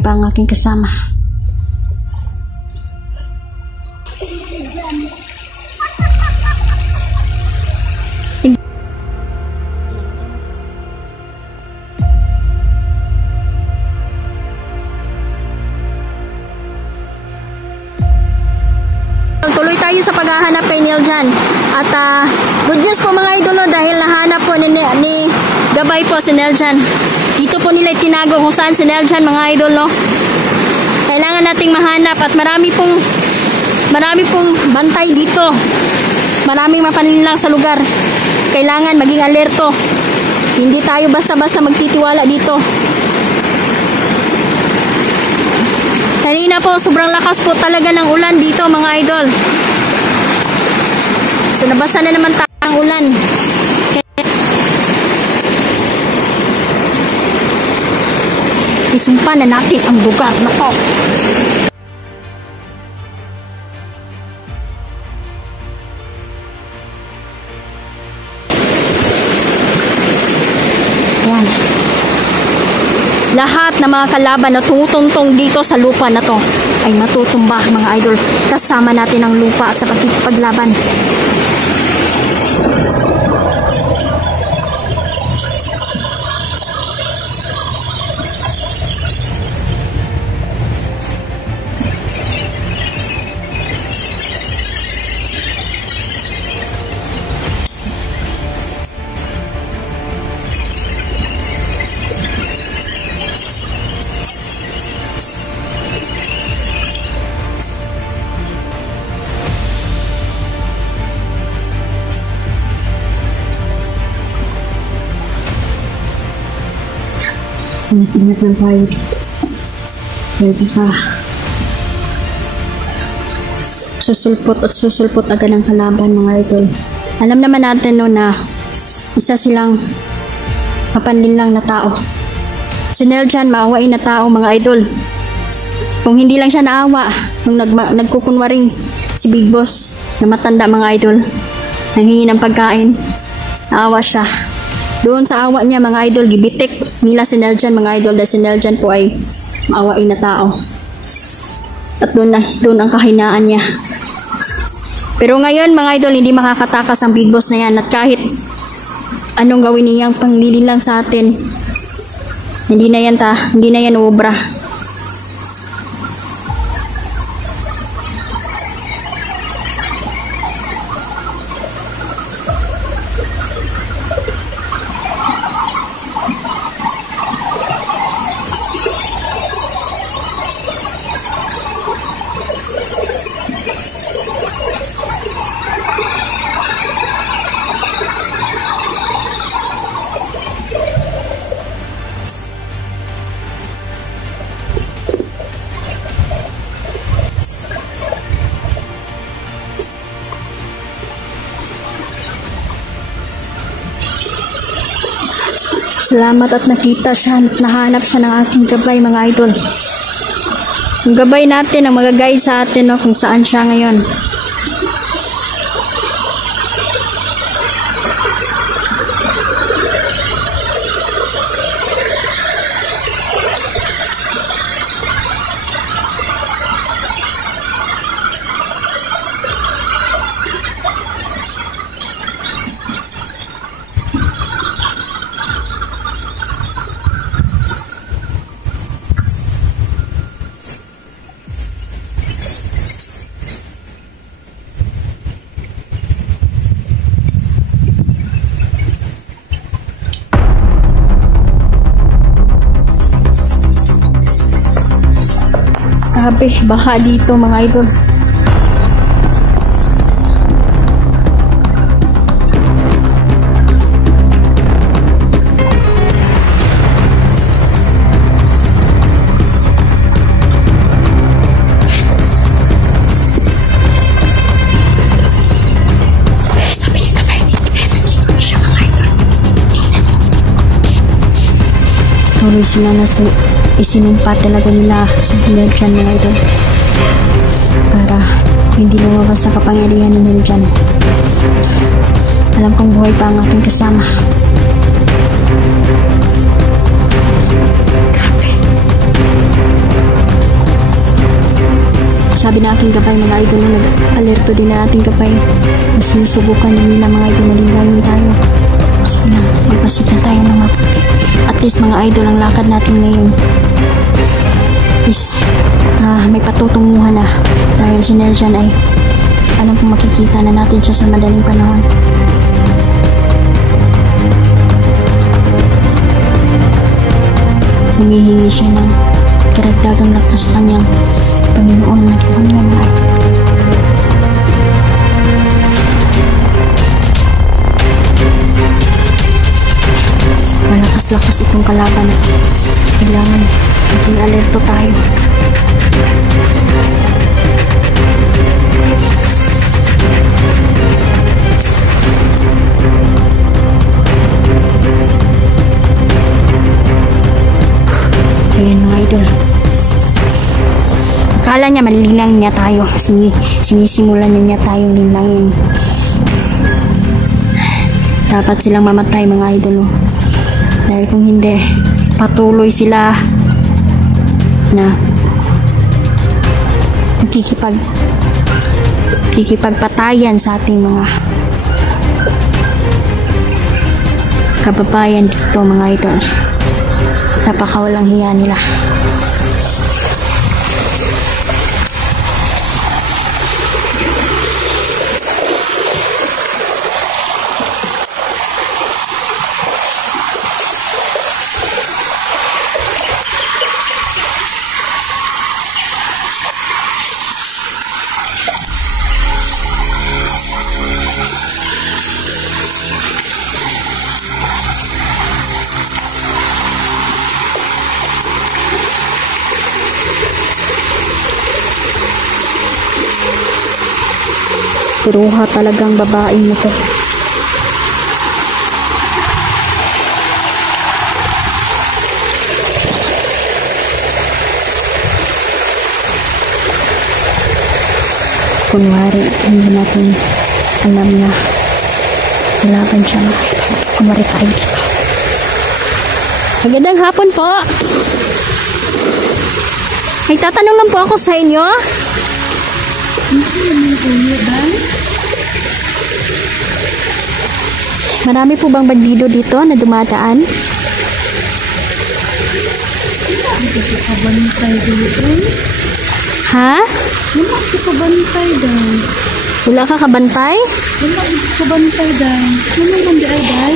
pa ang aking kasama. Tuloy tayo sa paghahanap kay Neil dyan. At good news po mga idolo dahil nahanap po ni Gabay po si Neil dyan. Dito po nila tinago kung saan si Neil dyan mga idol, no? Kailangan nating mahanap at marami pong bantay dito. Maraming mapanlinlang sa lugar. Kailangan maging alerto. Hindi tayo basta-basta magtitiwala dito. Kanina po, sobrang lakas po talaga ng ulan dito mga idol. So, nabasa na naman tayo ang ulan. Isumpa na natin ang lugar na to. Yan. Lahat ng mga kalaban na tumutuntong dito sa lupa na to ay matutumba mga idol. Kasama natin ang lupa sa paglaban. Ingat lang tayo. Pwede ka. Susulpot agad ang kalaban mga idol. Alam naman natin no na isa silang mapanlinlang na tao. Si Neil dyan, maawain na tao mga idol. Kung hindi lang siya naawa nung nagkukunwaring si Big Boss na matanda mga idol, nanghingi ng pagkain, naawa siya. Doon sa awa niya mga idol, gibitik nila si Neil dyan mga idol dahil si Neil dyan po ay maawain na tao. At doon ang kahinaan niya. Pero ngayon mga idol, hindi makakatakas ang Big Boss na yan. At kahit anong gawin niyang panglililang sa atin, hindi na yan obra. Salamat at nakita siya at nahanap siya ng aking gabay mga idol. Yung gabay natin ang mag-guide sa atin no, kung saan siya ngayon. Grabe, baha dito mga idol. Tuloy sila na isinumpa talaga nila sa Neil dyan mga idol para hindi lumabas sa kapangyarihan ng Neil dyan. Alam kong buhay pa ang aking kasama. Grabe. sabi na aking gabay mga idol na nag-alerto din na ating gabay. Mas sinusubukan din nila mga idol na linggangin tayo. Na magpasikil tayo mga at least mga idol ang lakad natin ngayon is may patutunguhan na dahil si Neljan ay alam kong makikita na natin siya sa madaling panahon. Humihingi siya ng karagdagang lakas kanyang Panginoon na nagpanginoon mga idol. Malakas-lakas itong kalaban at kailangan maging alerto tayo. Ayan mga idol. Akala niya malilang niya tayo. Sinisimulan niya tayong linlangin. Dapat silang mamatay mga idol. Dahil kung hindi, patuloy sila na kikipagpatayan sa ating mga kababayan dito mga idol. Napakawalang hiya nila. Piruha talagang babaeng na to. Kunwari, hindi natin alam na kalaban siya. Kunwari tayo dito. Magandang hapon po. May tatanong lang po ako sa inyo. Marami po bang bandido dito na dumadaan? Ha? Wala ka kabantay daw. Wala ka kabantay? Wala ka kabantay daw. Ano man di ay daw?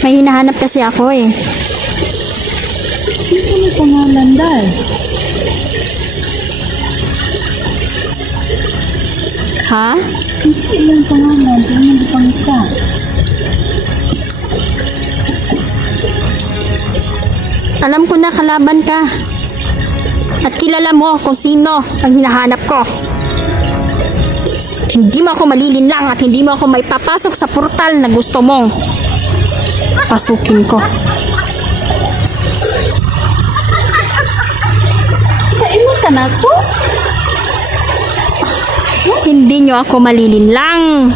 May hinahanap kasi ako eh. Ano may pangalan daw? Ha? Hindi ilang pangalan. Hindi mo pangita. Alam ko na kalaban ka. At kilala mo kung sino ang hinahanap ko. Hindi mo ako malilinlang at hindi mo ako may papasok sa portal na gusto mong pasukin ko. Kaimo ka na ko? Hindi nyo ako malilinlang.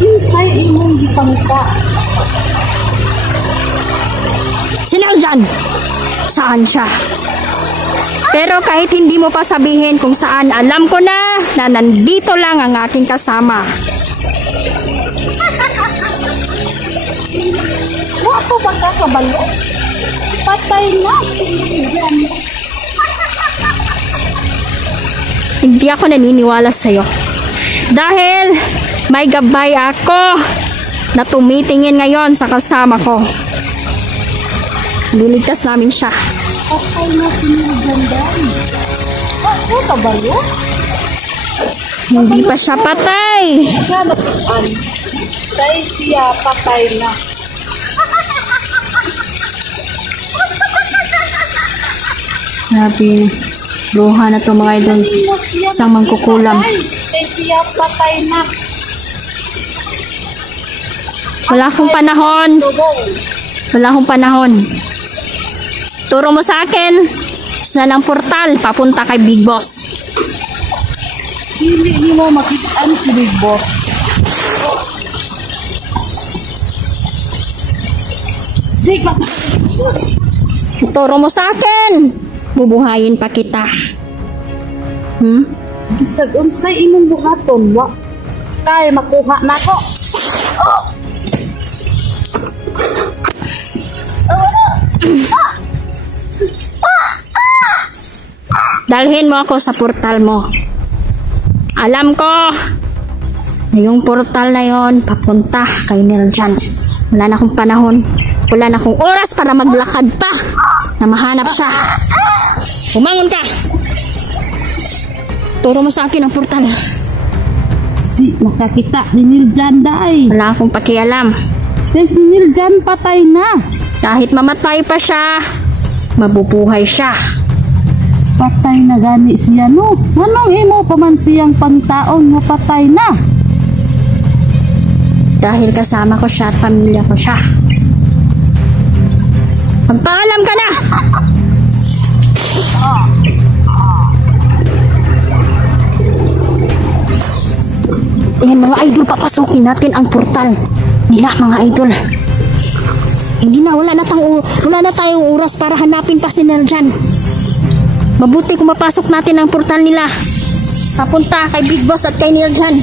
Hinsay imong gipangita. Sino dyan? Saan siya? Pero kahit hindi mo pa sabihin kung saan, alam ko na nandito lang ang aking kasama. Wapo ba ka kabalo? Patay na. Hindi ako naniniwala sa'yo. Dahil may gabay ako na tumitingin ngayon sa kasama ko. Liligtas namin siya. Patay na sinigandaan. Wapo kabalo? Hindi pa siya patay. Ganapaan. Dahil siya patay na. Grabe. Bruha na to mga idol. Isang mangkukulam. Dahil siya patay na. Wala akong panahon. Wala akong panahon. Turo mo sa akin saan ang portal papunta kay Big Boss. Hindi mo makitaan si Big Boss. Turo mo sa akin. bubuhayin pa kita. Bisag unsay imong buhaton, wa kay makuha nako. Dalhin mo ako sa portal mo. Alam ko na yung portal na yon papunta kay Neljan. Wala na akong panahon. Wala na akong oras para maglakad pa na mahanap siya. Umangon ka! Turo mo sa akin ang portal. Di makakita ni Neljan day. Wala akong pakialam. Si Neljan patay na. Kahit mamatay pa siya, mabubuhay siya. Patay na gani siya no. Anong imo pa man siyang pangtaon nga patay na? Dahil kasama ko siya at pamilya ko siya. Magpaalam ka na! Ayan mga idol, papasukin natin ang portal nila mga idol. Hindi na, wala na tayong oras para hanapin pa si Neljan. Mabuti kung mapasok natin ang portal nila. Papunta kay Big Boss at kay Neljan.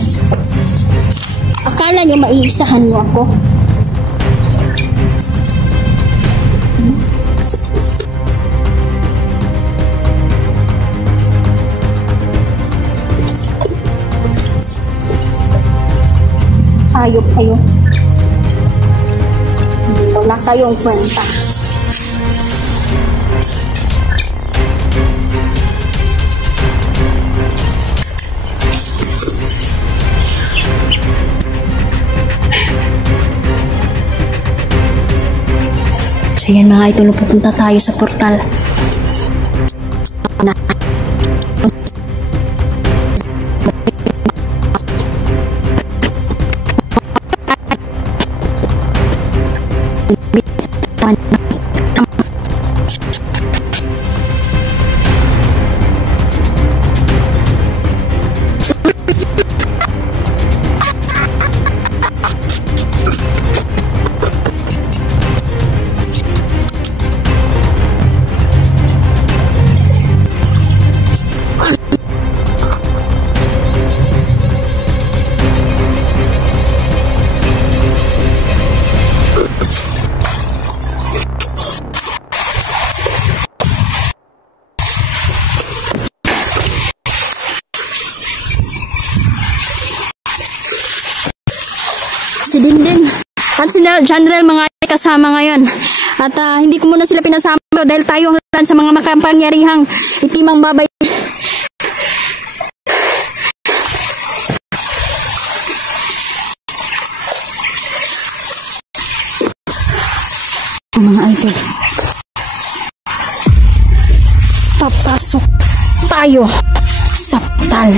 Akala niyo maiisahan niyo ako? Hayop kayo. Wala kayong kwenta. So yan mga idol, pupunta tayo sa portal. Si Dingding at si General mga kasama ngayon. At hindi ko muna sila pinasama dahil tayo ang sa mga makapangyarihang itimang babay. Mga idol, papasok tayo sa portal.